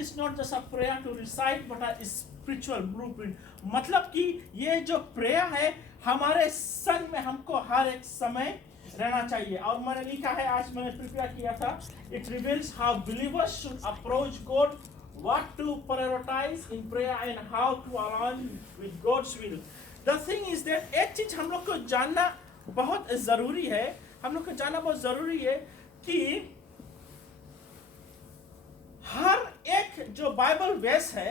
is not just a prayer to recite but a spiritual blueprint. मतलब कि ये जो प्रेयर है हमारे संग में हमको हर एक समय रहना चाहिए। और मैंने लिखा है, आज मैंने प्रिपेयर किया था, it reveals how believers should approach God, what to prioritize in prayer and how to align with God's will. The thing is that एक चीज हम लोग को जानना बहुत जरूरी है, हम लोग को जानना बहुत जरूरी है कि हर एक जो बाइबल वेस है,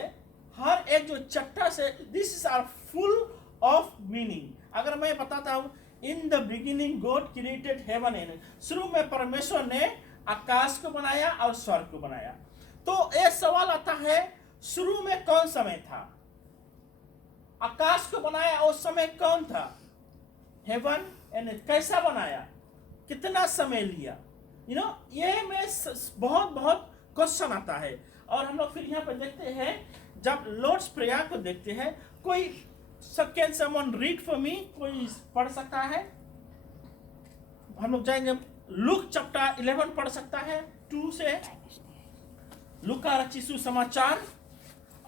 हर एक जो चैप्टर है, this is our full of meaning. अगर मैं बताता हूं, in the beginning God created heaven and earth, शुरू में परमेश्वर ने आकाश को बनाया और स्वर्ग को बनाया। तो एक सवाल आता है, शुरू में कौन समय था? आकाश को बनाया उस समय कौन था? हेवन एंड अर्थ कैसा बनाया? कितना समय लिया? ये में बहुत बहुत क्वेश्चन आता है। और हम लोग फिर यहाँ पे देखते हैं, जब लॉर्ड्स प्रेयर को देखते हैं, कोई can someone read for me, कोई पढ़ सकता है? हम लोग जाएंगे, लूक चैप्टर 11 पढ़ सकता है 2 से, लूका रचित सुसमाचार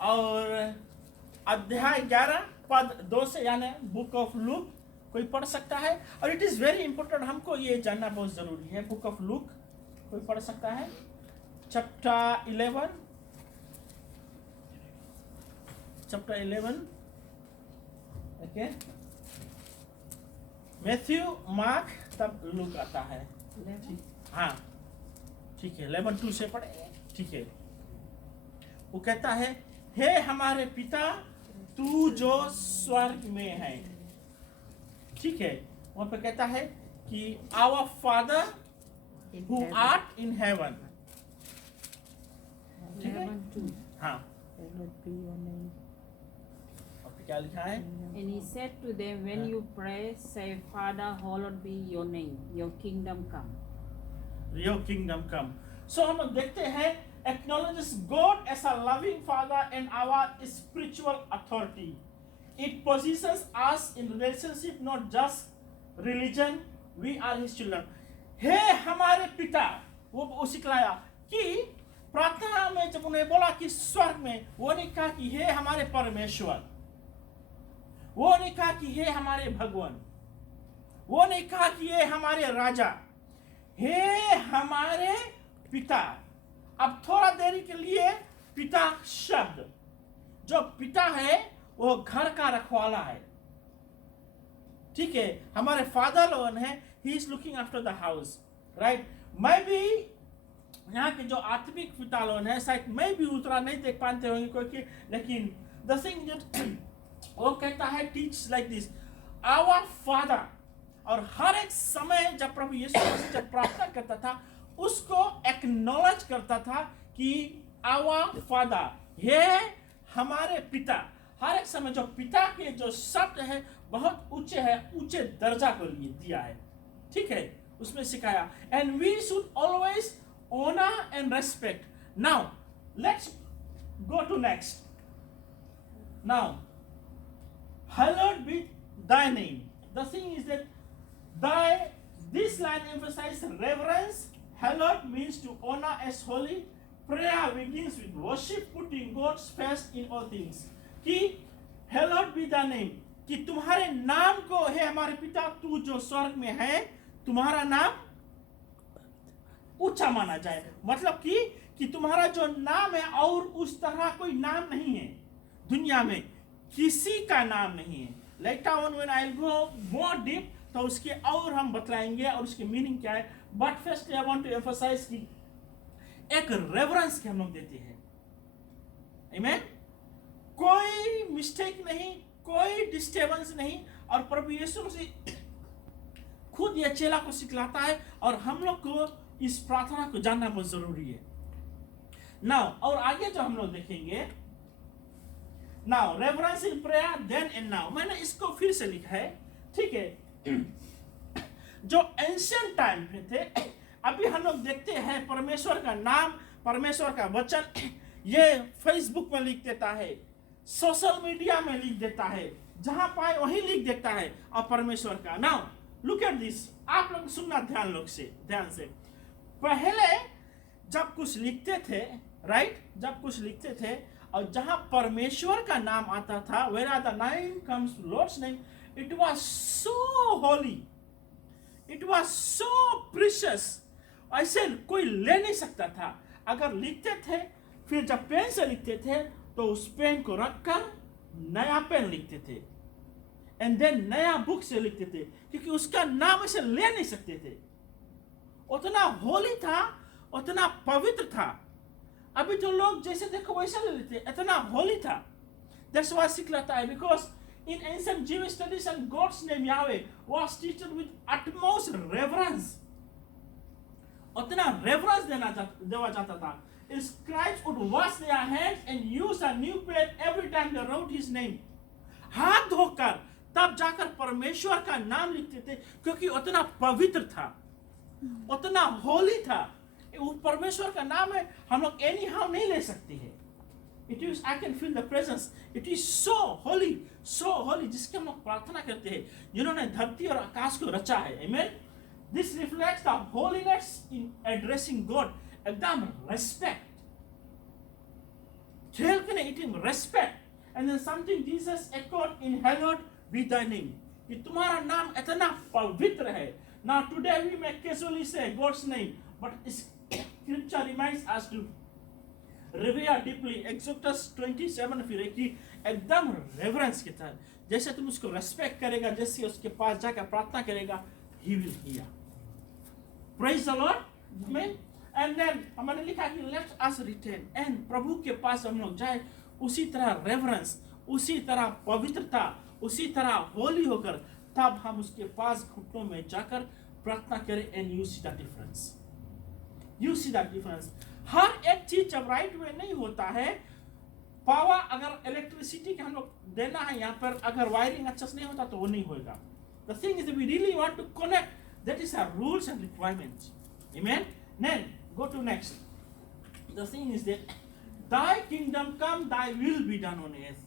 और अध्याय 11 पद 2 से, यानी बुक ऑफ लूक कोई पढ़ सकता है। और इट इज वेरी इंपॉर्टेंट, हमको ये जानना बहुत जरूरी है। बुक ऑफ लूक कोई पढ़ सकता है, चैप्टर 11, ओके। मैथ्यू, मार्क, तब लूक आता है। हाँ ठीक है, 11:2 से पढ़े, ठीक है। वो कहता है, हे हमारे पिता तू जो स्वर्ग में है, ठीक है। वहां पे कहता है कि our father who art in heaven, ठीक है। हाँ, और क्या लिखा है? And he said to them, when you pray, say, Father, hallowed be your name, your kingdom come. Your kingdom come. So हम लोग देखते हैं, acknowledges God as a loving Father and our spiritual authority. It positions us in relationship, not just religion. We are His children. हे हमारे पिता, वो सिखलाया कि प्रार्थना में जब उन्हें बोला कि स्वर्ग में, वो नहीं कहा कि हे हमारे परमेश्वर, वो नहीं कहा कि हे हमारे भगवान, वो नहीं कहा कि हे हमारे राजा, हे हमारे पिता। अब थोड़ा देरी के लिए पिता शब्द, जो पिता है वो घर का रखवाला है, ठीक है। हमारे फादर लोग हैं, he is looking after the house, right. मैं भी यहाँ के जो आत्मिक पिता लोग हैं, शायद मैं भी उतना नहीं देख पाते होंगे क्योंकि, लेकिन द थिंग वो कहता है, teach like this, our father. और हर एक समय जब प्रभु यीशु मसीह जब प्रार्थना करता था, उसको एक्नॉलेज करता था कि आवर फादर, ये हमारे पिता। हर एक समय जो पिता के जो शब्द है बहुत ऊंचे है, ऊंचे दर्जा को लिए दिया है, ठीक है, उसमें सिखाया। And we should always honour and respect. Now let's go to next. Now hallowed be thy name. The thing is that this line emphasizes reverence. Hallowed means to honor as holy. Prayer begins with worship, putting God's first in all things. कि hallowed be thy name, कि तुम्हारे नाम को, है हमारे पिता तू जो स्वर्ग में है, तुम्हारा नाम ऊंचा माना जाए। मतलब कि तुम्हारा जो नाम है, और उस तरह कोई नाम नहीं है दुनिया में, किसी का नाम नहीं है। Later on when I'll go more deep, तो उसके और हम बतलाएंगे और उसकी मीनिंग क्या है। But first I want to emphasise कि एक रेवरेंस के हम लोग देते हैं, आमीन। कोई मिस्टेक नहीं, कोई डिस्टर्बेंस नहीं। और प्रभु यीशु मसीह खुद ये चेला को सिखलाता है, और हम लोग को इस प्रार्थना को जानना बहुत जरूरी है। नाउ और आगे जो हम लोग देखेंगे, now reverence in prayer then and now, मैंने इसको फिर से लिखा है, ठीक है। जो एंशिएंट टाइम में थे, अभी हम लोग देखते हैं परमेश्वर का नाम, परमेश्वर का वचन ये फेसबुक में लिख देता है, सोशल मीडिया में लिख देता है, जहां पाए वहीं लिख देता है, और परमेश्वर का। नाउ लुक एट दिस, आप लोग सुनना ध्यान से। पहले जब कुछ लिखते थे राइट, जब कुछ लिखते थे और जहां परमेश्वर का नाम आता था, where the name comes Lord's name, it was so holy, it was so precious, ऐसे कोई ले नहीं सकता था। अगर लिखते थे, फिर जब पेन से लिखते थे तो उस पेन को रखकर नया पेन लिखते थे, एंड देन नया बुक से लिखते थे, क्योंकि उसका नाम ऐसे ले नहीं सकते थे। उतना होली था, उतना पवित्र था। अभी तो लोग जैसे देखो वैसा ले लेते, इतना होली था। That's why सिखलाता है, because in ancient Jewish tradition God's name Yahweh was treated with utmost reverence. उतना reverence देवा जाता था। Scribes would wash their hands and use a new pen every time they wrote his name. हाथ धोकर तब जाकर परमेश्वर का नाम लिखते थे, क्योंकि उतना पवित्र था, उतना होली था। वो परमेश्वर का नाम है, हम लोग एनी हाउ नहीं ले सकते हैं। It is, I can feel the presence. It is so holy, जिसके हम लोग प्रार्थना करते हैं, जिन्होंने धरती और आकाश को रचा है। Amen. This reflects the holiness in addressing God. एकदम respect. खेल के नहीं, it is respect. And then something Jesus echoed in hallowed be thy name. कि तुम्हारा नाम इतना पवित्र है। Now today we may casually say God's name, but Scripture reminds us to revere deeply. Exodus 27 फिर कि एकदम reverence के साथ, जैसे तुम उसको respect करेगा, जैसे उसके पास जाकर प्रार्थना करेगा, He will hear. Praise the Lord. Amen. And then हमने लिखा कि let us return, and प्रभु के पास हम लोग जाए उसी तरह reverence, उसी तरह पवित्रता, उसी तरह होली होकर, तब हम उसके पास घुटनों में जाकर प्रार्थना करें। And you see the difference. You see the difference. हर एक चीज जब राइट वे नहीं होता है, पावर अगर इलेक्ट्रिसिटी के हम लोग देना है यहाँ पर, अगर वायरिंग अच्छा से नहीं होता तो वो नहीं होगा। The thing is that we really want to connect. That is our rules and requirements. Amen. Then go to next. The thing is that thy kingdom come, thy will be done on earth.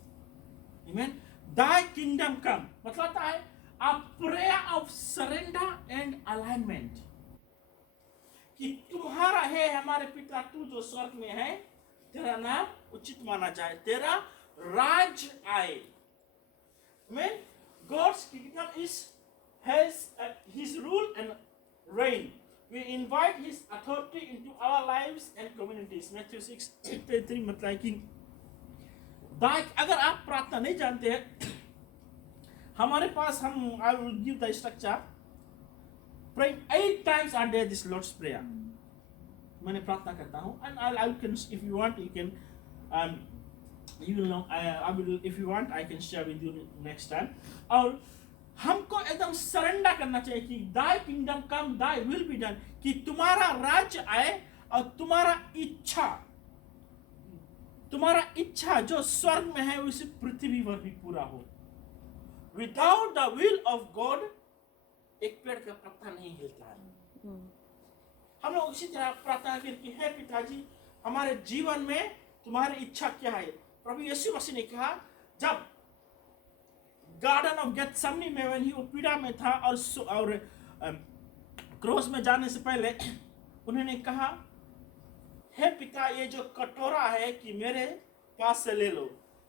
Amen. Thy kingdom come मतलब है a prayer of surrender and alignment. कि तुम्हारा है हमारे पिता तू जो स्वर्ग में है, तेरा नाम उचित माना जाए, तेरा राज आए। Amen. God's kingdom has his rule and reign. We invite his authority into our lives and communities. Matthew 6:3 मतलब है कि अगर आप प्रार्थना नहीं जानते हैं, हमारे पास हम I will give the structure. Praying 8 times a day this Lord's Prayer. मैंने प्रार्थना करता हूँ, and I can, if you want, you can, you will know, I will, if you want, I can share with you next time. और हमको एकदम surrender करना चाहिए कि Thy kingdom come, Thy will be done, कि तुम्हारा राज्य आए और तुम्हारा इच्छा जो स्वर्ग में है उसी पृथ्वी पर भी पूरा हो। Without the will of God, एक पेड़ का पत्ता नहीं हिलता है। हम लोग उसी तरह प्रार्थना करके, हे पिताजी हमारे जीवन में तुम्हारी इच्छा क्या है। प्रभु यीशु मसीह ने कहा, जब गार्डन ऑफ गेथसेमनी में when he पीड़ा में था और क्रॉस में जाने से पहले उन्होंने कहा, हे पिता ये जो कटोरा है कि मेरे पास से ले लो।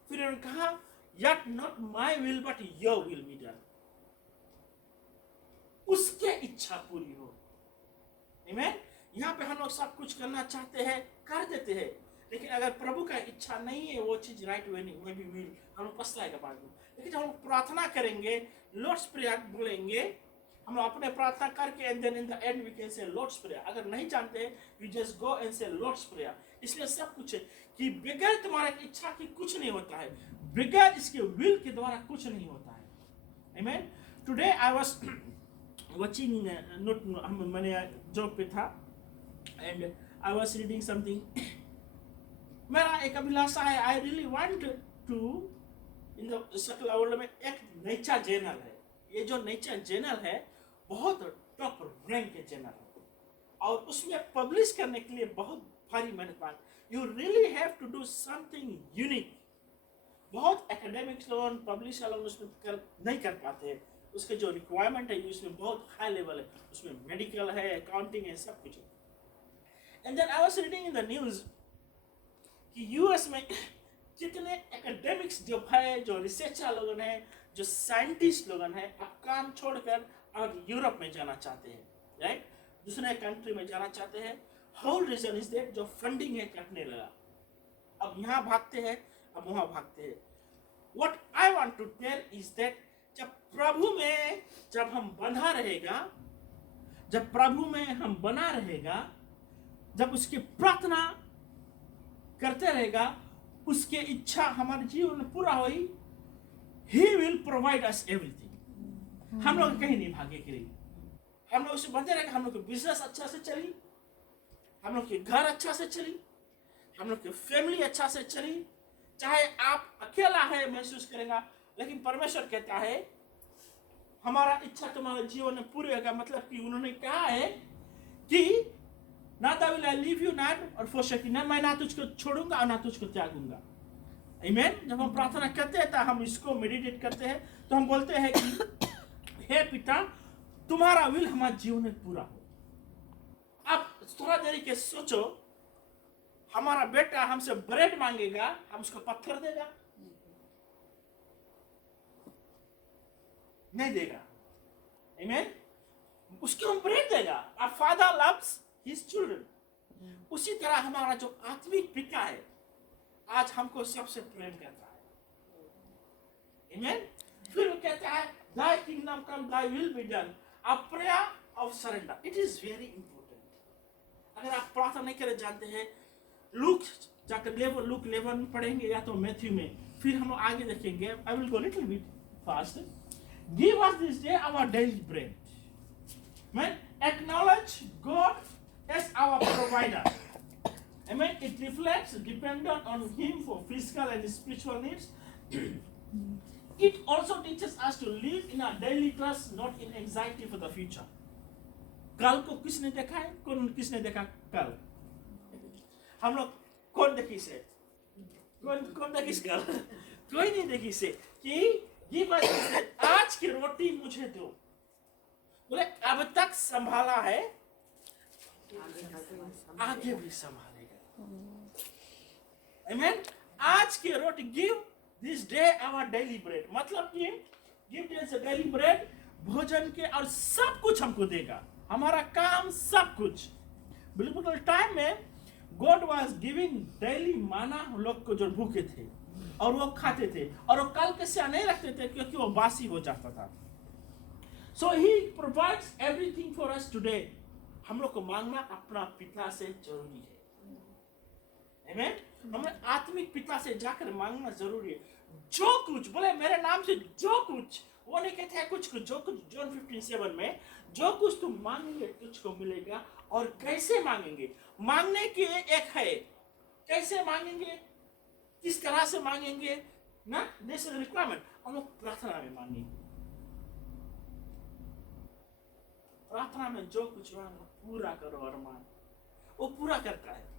फिर उन्होंने कहा, yet not my will but your will be done. उसके इच्छा पूरी हो। Amen? यहाँ पे हम लोग सब कुछ करना चाहते हैं, कर देते हैं, लेकिन अगर प्रभु का इच्छा नहीं है वो चीज राइट वे नहीं, भी विल हम लोग पछताएगा बाद में। लेकिन जब हम प्रार्थना करेंगे, लॉर्ड्स प्रेयर बोलेंगे, हम लोग अपने प्रार्थना करके and then in the end we can say lord's prayer. अगर नहीं जानते you just go and say lord's prayer. इसलिए सब कुछ है कि बगैर तुम्हारे इच्छा के कुछ नहीं होता है, बगैर इसके विल के द्वारा कुछ नहीं होता है। Amen. Today I was watching मैंने जॉब पे था and I was reading something. मेरा एक अभिलाषा है, I really want to in the secular world में एक नेचर जर्नल है। ये जो नेचर जर्नल है बहुत टॉप रैंक के जर्नल है और उसमें पब्लिश करने के लिए बहुत भारी मेहनत मांग। You really have to do something unique. बहुत एकेडमिक्स लोग पब्लिश लोग उसमें नहीं कर पाते हैं। उसके जो रिक्वायरमेंट है उसमें बहुत हाई लेवल है, उसमें मेडिकल है, अकाउंटिंग है, सब कुछ है। And then I was reading in the news कि यूएस में कितने एकेडमिक्स जो है, जो रिसर्चर लोग हैं, जो साइंटिस्ट लोग हैं, अब काम छोड़कर और यूरोप में जाना चाहते हैं, राइट, दूसरे कंट्री में जाना चाहते हैं। होल रीजन इज दैट जो फंडिंग है कटने लगा, अब यहाँ भागते हैं, अब वहाँ भागते हैं। What I want to tell is that जब प्रभु में जब हम बंधा रहेगा, जब प्रभु में हम बना रहेगा, जब उसकी प्रार्थना करते रहेगा, उसके इच्छा हमारे जीवन में पूरा हुई, he will provide us everything. हम लोग कहीं नहीं भागे के लिए, हम लोग उसे बंधे रहेंगे। हम लोग की बिजनेस अच्छा से चली, हम लोग के घर अच्छा से चली, हम लोग की फैमिली अच्छा से चली। चाहे आप अकेला है महसूस करेगा, लेकिन परमेश्वर कहता है हमारा इच्छा तुम्हारे जीवन में पूरी होगा। मतलब कि उन्होंने कहा है कि ना will I leave you not और forsake you, ना मैं ना तुझको छोड़ूंगा और ना तुझको त्यागूंगा। आमीन। जब हम प्रार्थना करते हैं तो हम इसको मेडिटेट करते हैं, तो हम बोलते हैं कि हे पिता, तुम्हारा विल हमारे जीवन में पूरा हो। अब थोड़ा देरी के सोचो, हमारा बेटा हमसे ब्रेड मांगेगा, हम उसको पत्थर देगा? नहीं देगा। आमीन। उसको हम ब्रेड देगा। Our father loves his children। उसी तरह हमारा जो आत्मिक पिता है आज हमको सबसे प्रेम करता है। आमीन। फिर वो कहता है thy kingdom come, thy will be done। A prayer of surrender, it is very important। अगर आप प्रार्थना नहीं करे जानते हैं, लूक जाकर लूक 11 पढ़ेंगे या तो मैथ्यू में, फिर हम आगे देखेंगे। I will go little bit fast. Give us this day our daily bread. Man acknowledge God as our provider. Amen. It reflects dependent on him for physical and spiritual needs। It also teaches us to live in a daily trust, not in anxiety for the future। कल को किसने देखा है? किसने देखा कल? हम लोग कौन देखी से? कौन देखी से कल? कोई नहीं देखी से कि ये बात आज की रोटी मुझे दो। बोले अब तक संभाला है, आगे भी संभालेगा। आमीन। आज की रोटी, give this day our daily bread, मतलब कि गिव दिस डेली ब्रेड, भोजन के और सब कुछ हमको देगा, हमारा काम सब कुछ। बिल्कुल टाइम में गॉड वाज गिविंग डेली माना लोग को जो भूखे थे, और वो खाते थे, और वो कल के से नहीं रखते थे क्योंकि वो बासी हो जाता था। So he provides everything for us today. हम लोग को मांगना अपना पिता से जरूरी है। आमीन। हमें आत्मिक पिता से जाकर मांगना जरूरी है। जो कुछ बोले मेरे नाम से, जो कुछ, वो नहीं कहते हैं कुछ, जो कुछ, जॉन 15:7 में, जो कुछ तुम मांगेंगे तुझको मिलेगा। और कैसे मांगेंगे? मांगने की एक है, कैसे मांगेंगे, किस तरह से मांगेंगे ना, दिस इज रिक्वायरमेंट। हम लोग प्रार्थना में मांगेंगे। प्रार्थना में जो कुछ मांगो पूरा करो, अरमान वो पूरा करता है।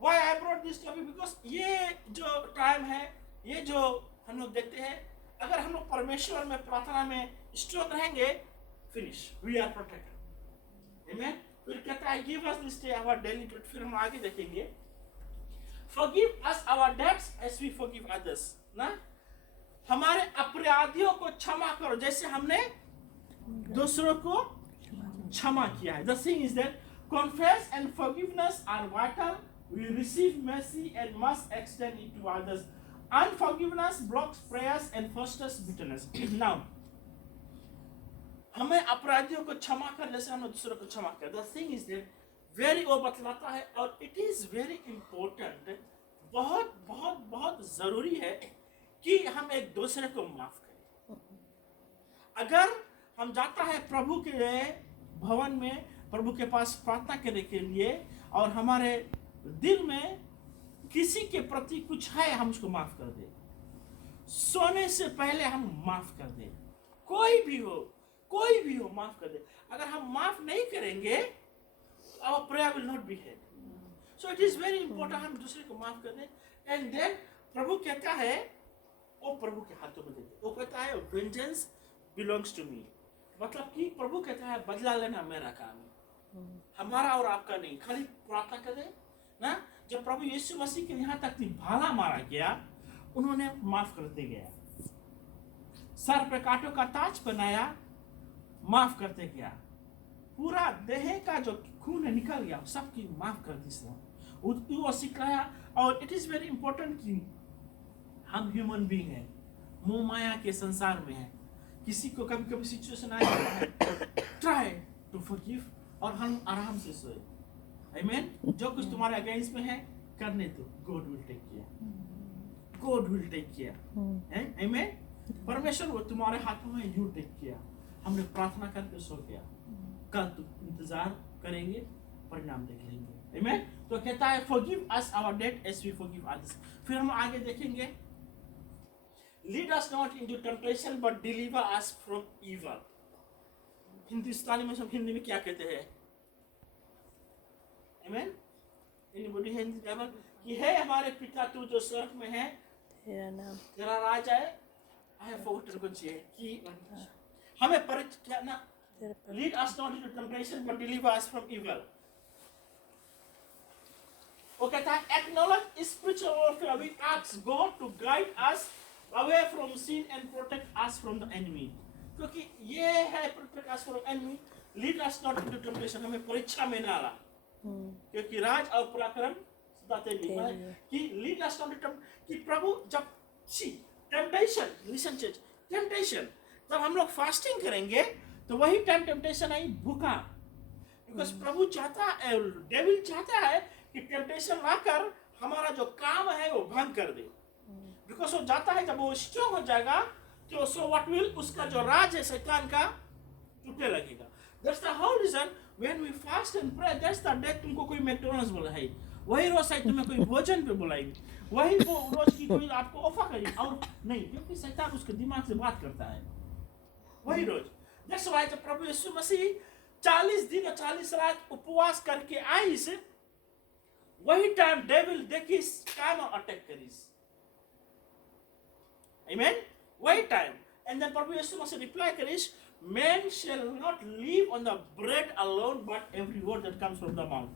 Why I brought this topic? Because ये जो टाइम है, ये जो हम लोग देखते हैं, अगर हम लोग परमेश्वर में प्रार्थना में स्ट्रॉन्ग रहेंगे, फिनिश, वी आर प्रोटेक्टेड। आमीन। फिर कहता है give us this day our daily bread. फिर हम आगे देखेंगे forgive us our debts as we forgive others, ना, हमारे अपराधियों को क्षमा करो जैसे हमने दूसरों को क्षमा किया है। The thing is that confess and forgiveness are vital। We receive mercy and must extend it to others। Unforgiveness blocks prayers and fosters bitterness। Now, हमें अपराधियों को क्षमा कर जैसे हमने दूसरों को क्षमा किया। The thing is that very वो बतलाता है, और it is very important, बहुत बहुत बहुत जरूरी है कि हम एक दूसरे को माफ करें। अगर हम जाता है प्रभु के भवन में, प्रभु के पास प्रार्थना करने के लिए, और हमारे दिल में किसी के प्रति कुछ है, हम उसको माफ कर दे। सोने से पहले हम माफ कर दे, कोई भी हो माफ कर दे। अगर हम माफ नहीं करेंगे, our prayer will not be heard। So it is very important हम दूसरे को माफ कर दे। एंड देन प्रभु कहता है, वो प्रभु के हाथों में देते, वो कहता है vengeance belongs to me। मतलब कि प्रभु कहता है बदला लेना मेरा काम है, हमारा और आपका नहीं। खाली प्रार्थना करें ना, जब प्रभु यीशु मसीह के यहाँ तक भाला मारा गया, उन्होंने माफ करते गया। सर पे कांटों का ताज बनाया, माफ करते गया। पूरा देह का जो खून है निकल गया, सबकी माफ कर दी उसने। वो सिखाया। और इट इज वेरी इंपॉर्टेंट कि हम ह्यूमन बीइंग हैं, मोह माया के संसार में हैं। किसी को कभी कभी सिचुएशन आ जाता है, ट्राई टू फॉरगिव और हम आराम से सोए। आमीन। जो कुछ तुम्हारे अगेंस्ट में है करने दो, God will take care, God will take care. आमीन। परमेश्वर वो तुम्हारे हाथों में, यू टेक केयर। हमने प्रार्थना करके सो गया, कल तो इंतजार करेंगे, परिणाम देख लेंगे। आमीन। तो कहता है forgive us our debt as we forgive others. फिर हम आगे देखेंगे, lead us not into temptation but deliver us from evil. Hindustani में सब हिंदी में क्या कहते हैं? आमीन। एनीबॉडी हिंदी बाइबल कि है हमारे पिता तू जो स्वर्ग में है, तेरा नाम, तेरा राज आए। आई हैव फॉरगॉटन कुछ है कि हमें परिचय क्या ना, lead us not into temptation but deliver us from evil। वो कहता है acknowledge spiritual warfare, we ask God to guide us away from sin and protect us from the enemy। क्योंकि ये है protect us from enemy, lead us not into temptation, हमें परीक्षा में ना ला। क्योंकि राज और पराक्रम सदा तेरी है। कि lead us not into, कि प्रभु जब temptation, listen church, temptation जब हम लोग फास्टिंग करेंगे तो वही टाइम टेम्पटेशन आई, भूखा। बिकॉज प्रभु चाहता है, डेविल चाहता है कि टेम्पटेशन लाकर हमारा जो काम है वो भंग कर दे। बिकॉज वो जाता है, जब वो स्ट्रांग हो जाएगा तो सो व्हाट विल, उसका जो राज है शैतान का टूटने लगेगा। That's the whole reason when we fast and pray, that's the day तुमको कोई मैकडॉनल्ड्स बोला है, वही रोज शायद तुम्हें कोई भोजन पे बुलाएगी, वही वो रोज की कोई आपको ऑफर करेगी, और नहीं, क्योंकि शैतान उसके दिमाग से बात करता है वही रोज। That's why जब प्रभु यीशु मसीह 40 दिन और 40 रात उपवास करके आई से, वही टाइम डेविल देखिस काम और अटैक करिस। Amen? वही टाइम। And then प्रभु यीशु मसीह रिप्लाई करिस, man shall not live on the bread alone but every word that comes from the mouth।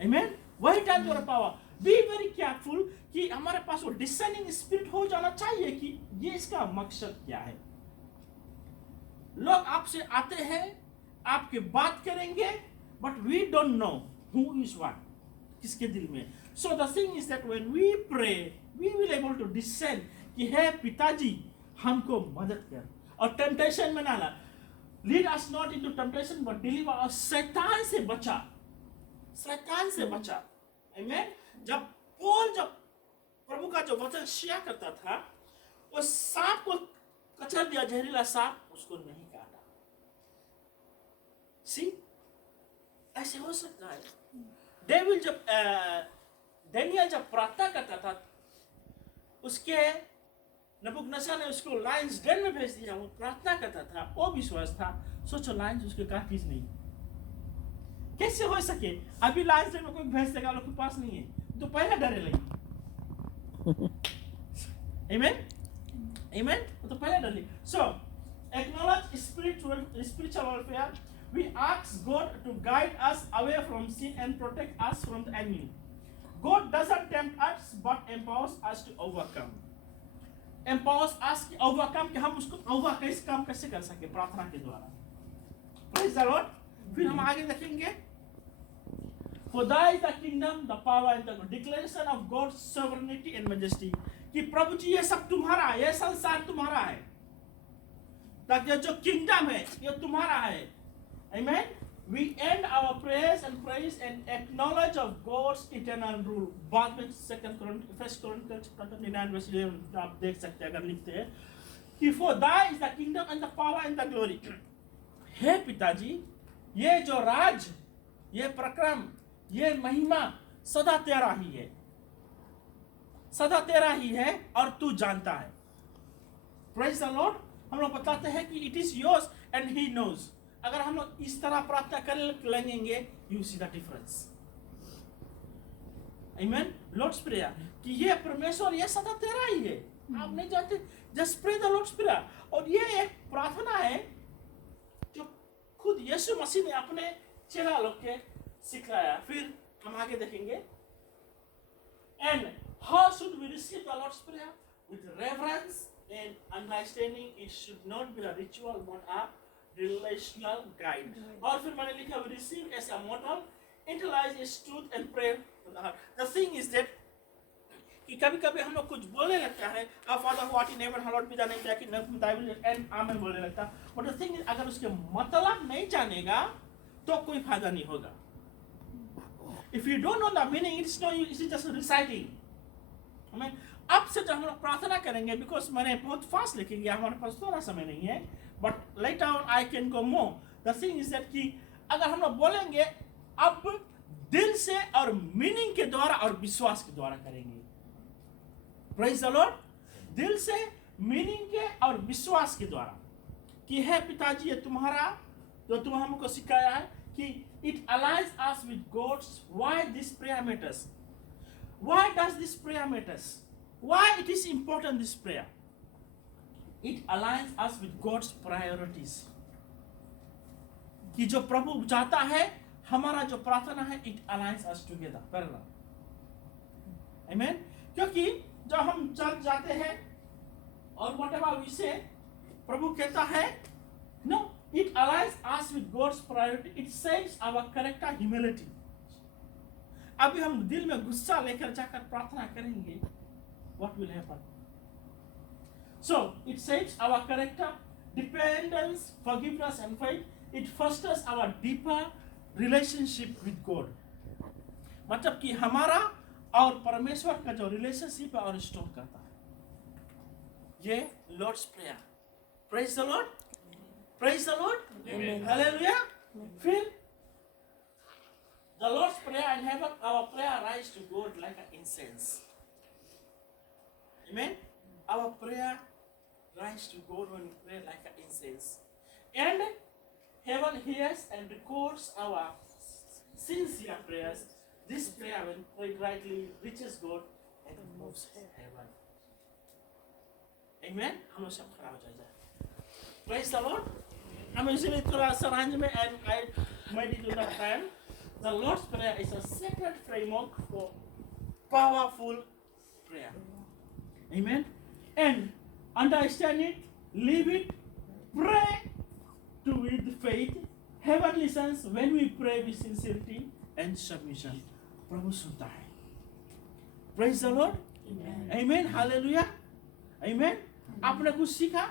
Amen? वही टाइम तुम्हारा पावर। Be very careful कि हमारे पास वो discerning spirit हो जाना चाहिए कि ये इसका मकसद क्या है। लोग आपसे आते हैं, आपके बात करेंगे, but we don't know who is what, किसके दिल में। So the thing is that when we pray we will able to discern कि हे पिताजी हमको मदद कर, और टेम्पटेशन में ना ला। Lead us not into temptation but deliver us, शैतान से बचा, शैतान से बचा। आमीन। जब प्रभु का जो वचन शेयर करता था, वो सांप को कचर दिया, जहरीला सांप उसको नहीं काटा। सी, ऐसे हो सकता है। डेविल जब डेनियल जब प्रार्थना करता था, उसके नबूकदनेस्सर ने उसको लायंस डेन में भेज दिया, वो प्रार्थना करता था, वो विश्वास था। सोचो लायंस उसके काफी नहीं, कैसे हो सके? अभी लायंस डेन में कोई भेज देगा, लोग के पास नहीं है तो पहले डरे लगी। आमीन। Amen? तो पहले डरली। So, acknowledge spiritual warfare. We ask God to guide us away from sin and protect us from the enemy. God doesn't tempt us, but empowers us to overcome. Empowers us to overcome, कि हम उसको काम कैसे कर सके प्रार्थना के द्वारा। Praise the Lord. फिर हम आगे देखेंगे। For thy is the kingdom, the power and the declaration of God's sovereignty and majesty। कि प्रभु जी ये सब तुम्हारा है, ये संसार तुम्हारा है, ताकि जो किंगडम है ये तुम्हारा है। Amen? We end our prayers and praise and acknowledge of God's eternal rule। बाद में 1 Corinthians 29 आप देख सकते हैं, अगर लिखते हैं कि for thy is the kingdom and the power and the glory। हे पिताजी, ये जो राज, ये प्रक्रम, ये महिमा सदा तेरा ही है, सदा तेरा ही है, और तू जानता है। Praise the Lord। हम लोग बताते हैं कि it is yours and he knows। अगर हम लोग इस तरह प्रार्थना कर लेंगे, you see the difference। Amen। Lord's prayer कि ये परमेश्वर ये सदा तेरा ही है, आप नहीं जानते, just pray the Lord's prayer। और ये एक प्रार्थना है जो खुद यीशु मसीह ने अपने चेला लोग के सिखाया। फिर हम आगे देखेंगे And how should we receive the Lord's Prayer? With reverence and understanding. It should not be a ritual but a relational guide. और फिर मैंने लिखा we receive as a model, internalize its truth and pray from the heart. The thing is that कि कभी कभी हम लोग कुछ बोलने लगता है our Father who art in heaven hallowed be thy name, ताकि न thy will and amen बोलने लगता. But the thing is अगर उसके मतलब नहीं जानेगा तो कोई फायदा नहीं होगा. If you don't know the meaning, it's no use, it's just reciting. Amen. अब से जब हम लोग प्रार्थना करेंगे, because मैंने बहुत फास्ट लिख लिया, हमारे पास थोड़ा समय नहीं है, but later on I can go more. The thing is that कि अगर हम लोग बोलेंगे अब दिल से और मीनिंग के द्वारा और विश्वास के द्वारा करेंगे. Praise the Lord. दिल से मीनिंग के और विश्वास के द्वारा कि है पिताजी ये तुम्हारा जो तुम हमको सिखाया है कि it aligns us with God's. Why this prayer matters? Why does this prayer matters? Why it is important, this prayer? It aligns us with God's priorities. कि जो प्रभु चाहता है हमारा जो प्रार्थना है it aligns us together parallel. Amen. क्योंकि जब हम चल जाते हैं और whatever we say प्रभु कहता है no, it aligns us with God's priority. It saves our character humility. अभी हम दिल में गुस्सा लेकर जाकर प्रार्थना करेंगे, what will happen? So it saves our character, dependence, forgiveness and faith. It fosters our deeper relationship with God. मतलब कि हमारा और परमेश्वर का जो रिलेशनशिप है और स्टोर करता है. ये Lord's prayer. Praise the Lord. Praise the Lord. Amen. Hallelujah. फिर the Lord's prayer in heaven, our prayer rise to God like an incense. Amen. Our prayer rise to God when we pray like an incense. And heaven hears and records our sincere prayers. This prayer, when prayed rightly, reaches God and moves heaven. Amen. हम लोग सब खड़ा हो जाए. Praise the Lord. I'm usually थोड़ा सा range में and I made it with that time. The Lord's Prayer is a sacred framework for powerful prayer. Amen. And understand it, live it, pray to with faith. Heaven listens when we pray with sincerity and submission. प्रभु सुनता है. Praise the Lord. Amen. Amen. Hallelujah. Amen. आपने कुछ सीखा?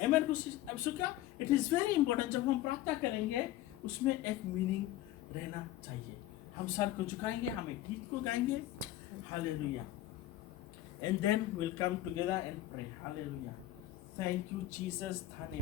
Amen. कुछ सीखा? It is very important. जब हम प्रार्थना करेंगे उसमें एक मीनिंग रहना चाहिए. हम सर को झुकाएंगे, हम एक गीत को गाएंगे. Hallelujah. And then we'll come together and pray. Hallelujah. Thank you, Jesus. धन्यवाद.